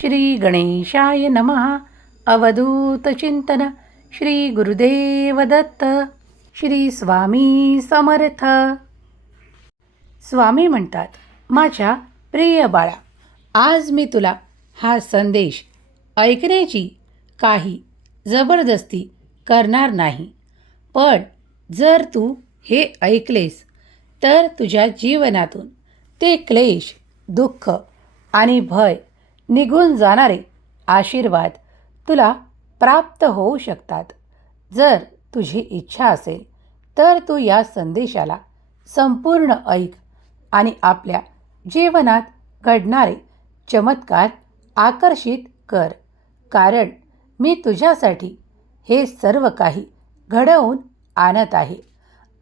श्री गणेशाय नमः. अवधूत चिंतन. श्री गुरुदेव दत्त. श्री स्वामी समर्थ. स्वामी म्हणतात माझ्या प्रिय बाळा आज मी तुला हा संदेश ऐकण्याची काही जबरदस्ती करणार नाही. पण जर तू हे ऐकलेस तर तुझ्या जीवनातून ते क्लेश दुःख आणि भय निघून जाणारे आशीर्वाद तुला प्राप्त होऊ शकतात. जर तुझी इच्छा असेल तर तू या संदेशाला संपूर्ण ऐक आणि आपल्या जीवनात घडणारे चमत्कार आकर्षित कर. कारण मी तुझ्यासाठी हे सर्व काही घडवून आणत आहे.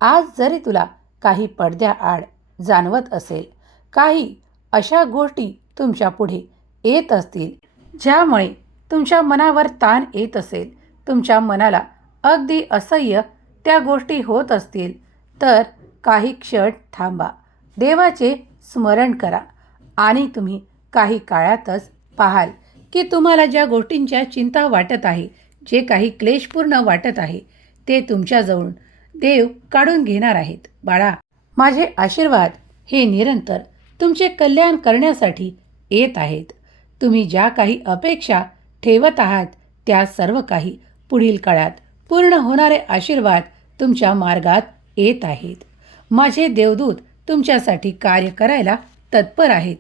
आज जरी तुला काही पडद्याआड जाणवत असेल काही अशा गोष्टी तुमच्यापुढे येत असतील. ज्यामुळे तुमच्या मनावर ताण येत असेल तुमच्या मनाला अगदी असह्य त्या गोष्टी होत असतील तर काही क्षण थांबा. देवाचे स्मरण करा आणि तुम्ही काही काळातच पाहाल की तुम्हाला ज्या गोष्टींच्या चिंता वाटत आहे जे काही क्लेशपूर्ण वाटत आहे ते तुमच्याजवळून देव काढून घेणार आहेत. बाळा माझे आशीर्वाद हे निरंतर तुमचे कल्याण करण्यासाठी येत आहेत. तुम्ही ज्या काही अपेक्षा ठेवत आहात त्या सर्व काही पुढील काळात पूर्ण होणारे आशीर्वाद तुमच्या मार्गात येत आहेत. माझे देवदूत तुमच्यासाठी कार्य करायला तत्पर आहेत.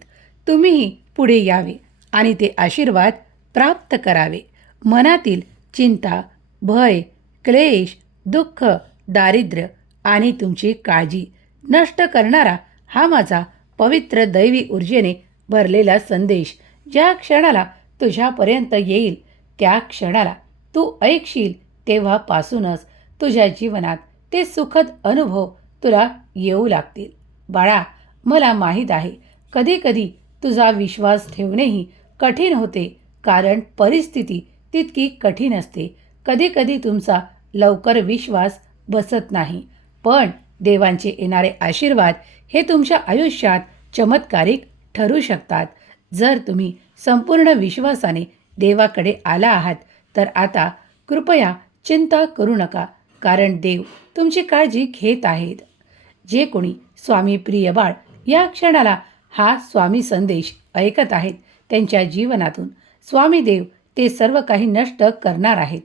तुम्हीही पुढे यावे आणि ते आशीर्वाद प्राप्त करावे. मनातील चिंता भय क्लेश दुःख दारिद्र्य आणि तुमची काळजी नष्ट करणारा हा माझा पवित्र दैवी ऊर्जेने भरलेला संदेश ज्या क्षणाला तुझ्यापर्यंत येईल त्या क्षणाला तू ऐकशील तेव्हापासूनच तुझ्या जीवनात ते सुखद अनुभव तुला येऊ लागतील. बाळा मला माहीत आहे कधीकधी तुझा विश्वास ठेवणेही कठीण होते कारण परिस्थिती तितकी कठीण असते. कधीकधी तुमचा लवकर विश्वास बसत नाही. पण देवांचे येणारे आशीर्वाद हे तुमच्या आयुष्यात चमत्कारिक ठरू शकतात. जर तुम्ही संपूर्ण विश्वासाने देवाकडे आला आहात तर आता कृपया चिंता करू नका कारण देव तुमची काळजी घेत आहेत. जे कोणी स्वामी प्रिय बाळ या क्षणाला हा स्वामी संदेश ऐकत आहेत त्यांच्या जीवनातून स्वामी देव ते सर्व काही नष्ट करणार आहेत.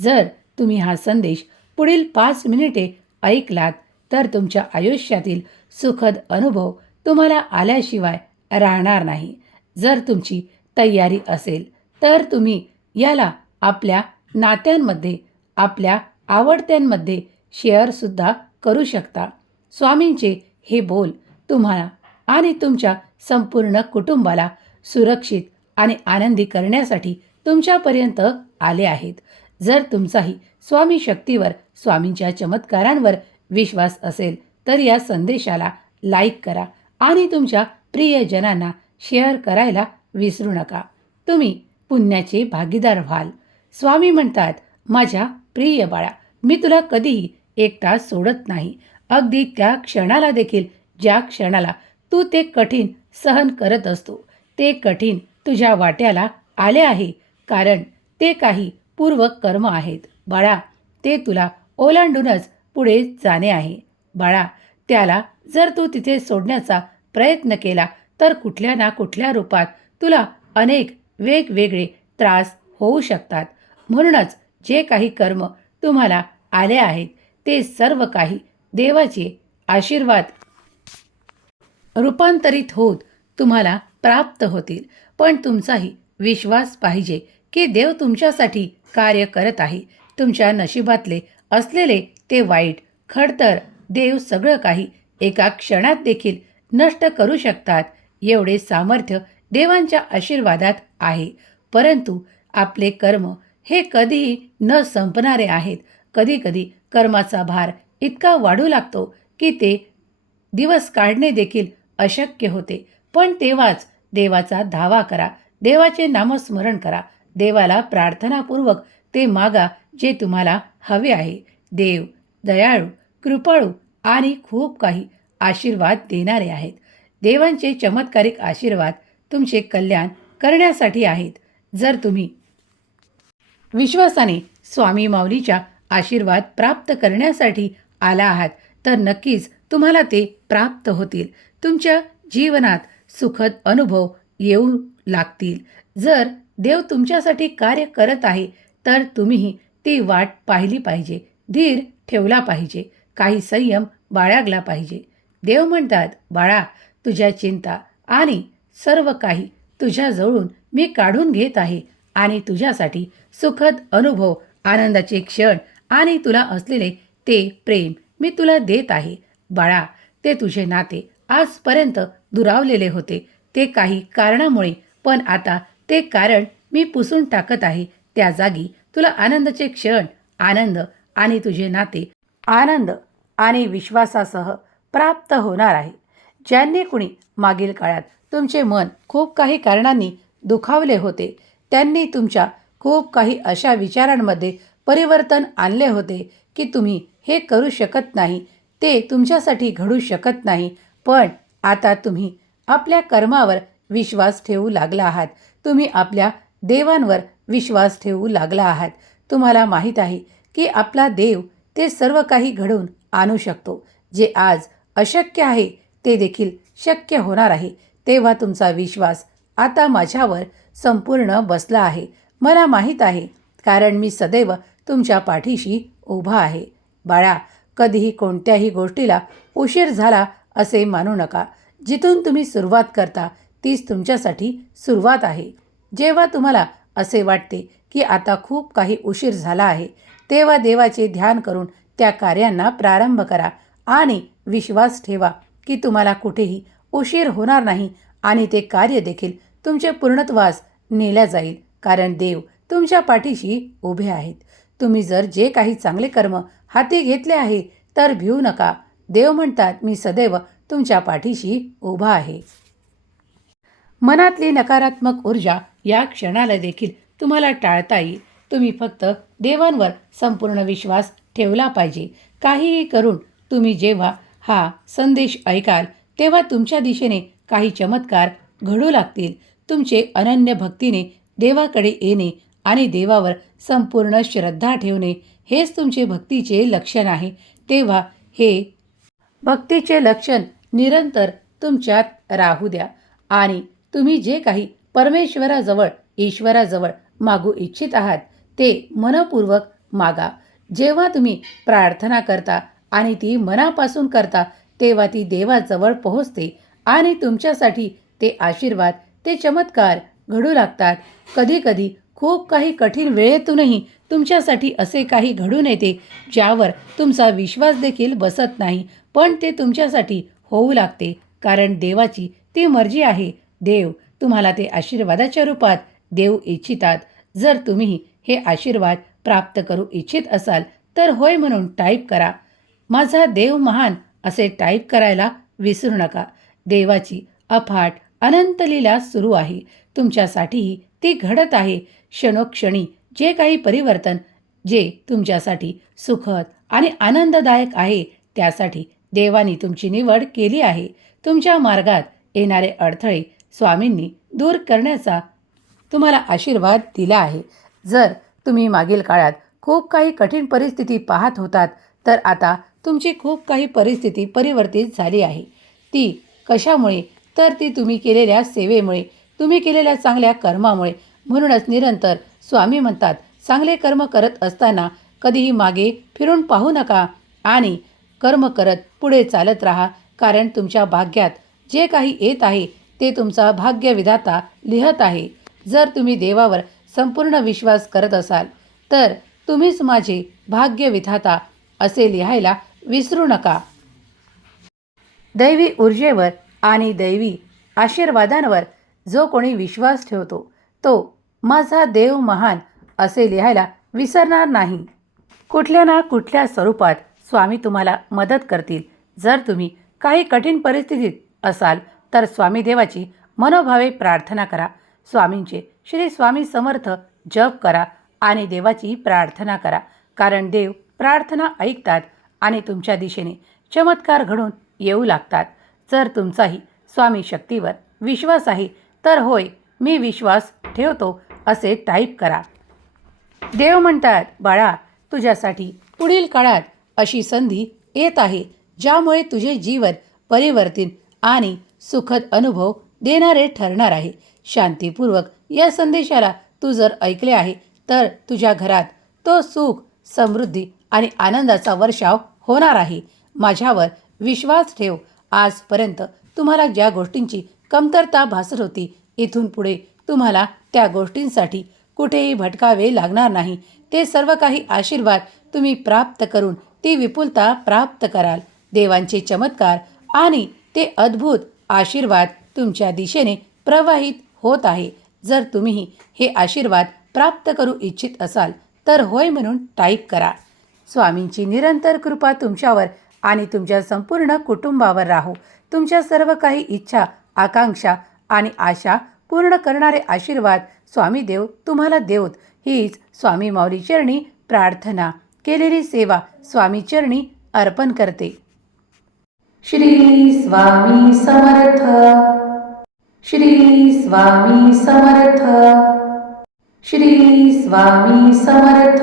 जर तुम्ही हा संदेश पुढील पाच मिनिटे ऐकलात तर तुमच्या आयुष्यातील सुखद अनुभव तुम्हाला आल्याशिवाय राहणार नाही. जर तुमची तयारी असेल तर तुम्ही याला आपल्या नात्यांमध्ये आपल्या आवडत्यांमध्ये शेअरसुद्धा करू शकता. स्वामींचे हे बोल तुम्हाला आणि तुमच्या संपूर्ण कुटुंबाला सुरक्षित आणि आनंदी करण्यासाठी तुमच्यापर्यंत आले आहेत. जर तुमचाही स्वामी शक्तीवर स्वामींच्या चमत्कारांवर विश्वास असेल तर या संदेशाला लाईक करा आणि तुमच्या प्रियजनांना शेअर करायला विसरू नका. तुम्ही पुण्याचे भागीदार व्हाल. स्वामी म्हणतात माझ्या प्रिय बाळा मी तुला कधीही एकटा सोडत नाही. अगदी त्या क्षणाला देखील ज्या क्षणाला तू ते कठीण सहन करत असतो ते कठीण तुझ्या वाट्याला आले आहे. कारण ते काही पूर्व कर्म आहेत. बाळा ते तुला ओलांडूनच पुढे जाणे आहे. बाळा त्याला जर तू तिथे सोडण्याचा प्रयत्न केला तर कुठल्या ना कुठल्या रूपात तुला अनेक वेगवेगळे त्रास होऊ शकतात. म्हणूनच जे काही कर्म तुम्हाला आले आहेत ते सर्व काही देवाचे आशीर्वाद रूपांतरित होत तुम्हाला प्राप्त होतील. पण तुमचाही विश्वास पाहिजे की देव तुमच्यासाठी कार्य करत आहे. तुमच्या नशिबातले असलेले ते वाईट खडतर देव सगळं काही एका क्षणात देखील नष्ट करू शकतात. एवढे सामर्थ्य देवांच्या आशीर्वादात आहे. परंतु आपले कर्म हे कधीही न संपणारे आहेत. कधीकधी कर्माचा भार इतका वाढू लागतो की ते दिवस काढणे देखील अशक्य होते. पण तेव्हाच देवाचा धावा करा. देवाचे नामस्मरण करा. देवाला प्रार्थनापूर्वक ते मागा जे तुम्हाला हवे आहे. देव दयाळू कृपाळू आणि खूप काही आशीर्वाद देणारे आहेत. देवांचे चमत्कारिक आशीर्वाद तुमचे कल्याण करण्यासाठी आहेत. जर तुम्ही विश्वासाने स्वामी माऊलीच्या आशीर्वाद प्राप्त करण्यासाठी आला आहात तर नक्कीच तुम्हाला ते प्राप्त होतील. तुमच्या जीवनात सुखद अनुभव येऊ लागतील. जर देव तुमच्यासाठी कार्य करत आहे तर तुम्हीही ती वाट पाहिली पाहिजे धीर ठेवला पाहिजे काही संयम बाळगला पाहिजे. देव म्हणतात बाळा तुझ्या चिंता आणि सर्व काही तुझ्याजवळून मी काढून घेत आहे आणि तुझ्यासाठी सुखद अनुभव आनंदाचे क्षण आणि तुला असलेले ते प्रेम मी तुला देत आहे. बाळा ते तुझे नाते आजपर्यंत दुरावलेले होते. ते काही कारणामुळे पण आता ते कारण मी पुसून टाकत आहे. त्या जागी तुला आनंदाचे क्षण आनंद आणि तुझे नाते आनंद आणि विश्वासासह प्राप्त होणार आहे. ज्यांनी कुणी मागील काळात तुमचे मन खूप काही कारणांनी दुखावले होते त्यांनी तुमच्या खूप काही अशा विचारांमध्ये परिवर्तन आणले होते की तुम्ही हे करू शकत नाही ते तुमच्यासाठी घडू शकत नाही पण आता तुम्ही आपल्या कर्मावर विश्वास ठेवू लागला आहात. तुम्ही आपल्या देवांवर विश्वास ठेवू लागला आहात. तुम्हाला माहीत आहे की आपला देव ते सर्व काही घडवून आणू शकतो जे आज अशक्य आहे ते देखील शक्य होणार आहे. तेव्हा तुमचा विश्वास आता माझ्यावर संपूर्ण बसला आहे. मला माहीत आहे कारण मी सदैव तुमच्या पाठीशी उभा आहे. बाळा कधीही कोणत्याही गोष्टीला उशीर झाला असे मानू नका. जिथून तुम्ही सुरुवात करता तीच तुमच्यासाठी सुरुवात आहे. जेव्हा तुम्हाला असे वाटते की आता खूप काही उशीर झाला आहे तेव्हा देवाचे ध्यान करून त्या कार्यांना प्रारंभ करा आणि विश्वास ठेवा. की तुम्हाला कुठेही उशीर होणार नाही आणि ते कार्य देखील तुमचे पूर्णत्वास नेल्या जाईल कारण देव तुमच्या पाठीशी उभे आहेत. तुम्ही जर जे काही चांगले कर्म हाती घेतले आहे तर भिवू नका. देव म्हणतात मी सदैव तुमच्या पाठीशी उभा आहे. मनातली नकारात्मक ऊर्जा या क्षणाला देखील तुम्हाला टाळता येईल. तुम्ही फक्त देवांवर संपूर्ण विश्वास ठेवला पाहिजे. काहीही करून तुम्ही जेव्हा हा संदेश ऐकाल तेव्हा तुमच्या दिशेने काही चमत्कार घडू लागतील. तुमचे अनन्य भक्तीने देवाकडे येणे आणि देवावर संपूर्ण श्रद्धा ठेवणे हेच तुमचे भक्तीचे लक्षण आहे. तेव्हा हे भक्तीचे लक्षण निरंतर तुमच्यात राहू द्या आणि तुम्ही जे काही परमेश्वराजवळ ईश्वराजवळ मागू इच्छित आहात ते मनपूर्वक मागा. जेव्हा तुम्ही प्रार्थना करता आणि ती मनापासून करता तेव्हा ती देवाजवळ पोहोचते आणि तुमच्यासाठी ते आशीर्वाद ते चमत्कार घडू लागतात. कधीकधी खूप काही कठीण वेळेतूनही तुमच्यासाठी असे काही घडून येते ज्यावर तुमचा विश्वास देखील बसत नाही पण ते तुमच्यासाठी होऊ लागते कारण देवाची ती मर्जी आहे. देव तुम्हाला ते आशीर्वादाच्या रूपात देऊ इच्छितात. जर तुम्ही हे आशीर्वाद प्राप्त करू इच्छित असाल तर होय म्हणून टाईप करा. माझा देव महान असे टाईप करायला विसरू नका. देवाची अफाट अनंत लीला सुरू आहे. तुमच्यासाठीही ती घडत आहे. क्षणोक्षणी जे काही परिवर्तन जे तुमच्यासाठी सुखद आणि आनंददायक आहे त्यासाठी देवानी तुमची निवड केली आहे. तुमच्या मार्गात येणारे अडथळे स्वामींनी दूर करण्याचा तुम्हाला आशीर्वाद दिला आहे. जर तुम्ही मागील काळात खूप काही कठीण परिस्थिती पाहत होतात तर आता तुमची खूप काही परिस्थिती परिवर्तित झाली आहे. ती कशामुळे? तर ती तुम्ही केलेल्या सेवेमुळे तुम्ही केलेल्या चांगल्या कर्मामुळे. म्हणूनच निरंतर स्वामी म्हणतात चांगले कर्म करत असताना कधीही मागे फिरून पाहू नका आणि कर्म करत पुढे चालत राहा कारण तुमच्या भाग्यात जे काही येत आहे ते तुमचा भाग्यविधाता लिहत आहे. जर तुम्ही देवावर संपूर्ण विश्वास करत असाल तर तुम्हीच माझे भाग्यविधाता असे लिहायला विसरू नका. दैवी ऊर्जेवर आणि दैवी आशीर्वादांवर जो कोणी विश्वास ठेवतो तो माझा देव महान असे लिहायला विसरणार नाही. कुठल्या ना कुठल्या स्वरूपात स्वामी तुम्हाला मदत करतील. जर तुम्ही काही कठीण परिस्थितीत असाल तर स्वामी देवाची मनोभावे प्रार्थना करा. स्वामींचे श्री स्वामी समर्थ जप करा आणि देवाची प्रार्थना करा. कारण देव प्रार्थना ऐकतात आणि तुमच्या दिशेने चमत्कार घडून येऊ लागतात. जर तुमचाही स्वामी शक्तीवर विश्वास आहे तर होय मी विश्वास ठेवतो असे टाईप करा. देव म्हणतात बाळा तुझ्यासाठी पुढील काळात अशी संधी येत आहे ज्यामुळे तुझे जीवन परिवर्तित आणि सुखद अनुभव देणारे ठरणार आहे. शांतीपूर्वक या संदेशाला तू जर ऐकले आहे तर तुझ्या घरात तो सुख समृद्धी आणि आनंदाचा वर्षाव होणार आहे. माझ्यावर विश्वास ठेव. आजपर्यंत तुम्हाला ज्या गोष्टींची कमतरता भासत होती इथून पुढे तुम्हाला त्या गोष्टींसाठी कुठेही भटकावे लागणार नाही. ते सर्व काही आशीर्वाद तुम्ही प्राप्त करून ती विपुलता प्राप्त कराल. देवांचे चमत्कार आणि ते अद्भुत आशीर्वाद तुमच्या दिशेने प्रवाहित होत आहे. जर तुम्ही हे आशीर्वाद प्राप्त करू इच्छित असाल तर होय म्हणून टाईप करा. स्वामींची निरंतर कृपा तुमच्यावर आणि तुमच्या संपूर्ण कुटुंबावर राहो. तुमच्या सर्व काही इच्छा आकांक्षा आणि आशा पूर्ण करणारे आशीर्वाद स्वामी देव तुम्हाला देवत हीच स्वामी माऊली चरणी प्रार्थना. केलेली सेवा स्वामी चरणी अर्पण करते. श्री स्वामी समर्थ. श्री स्वामी समर्थ. श्री स्वामी समर्थ.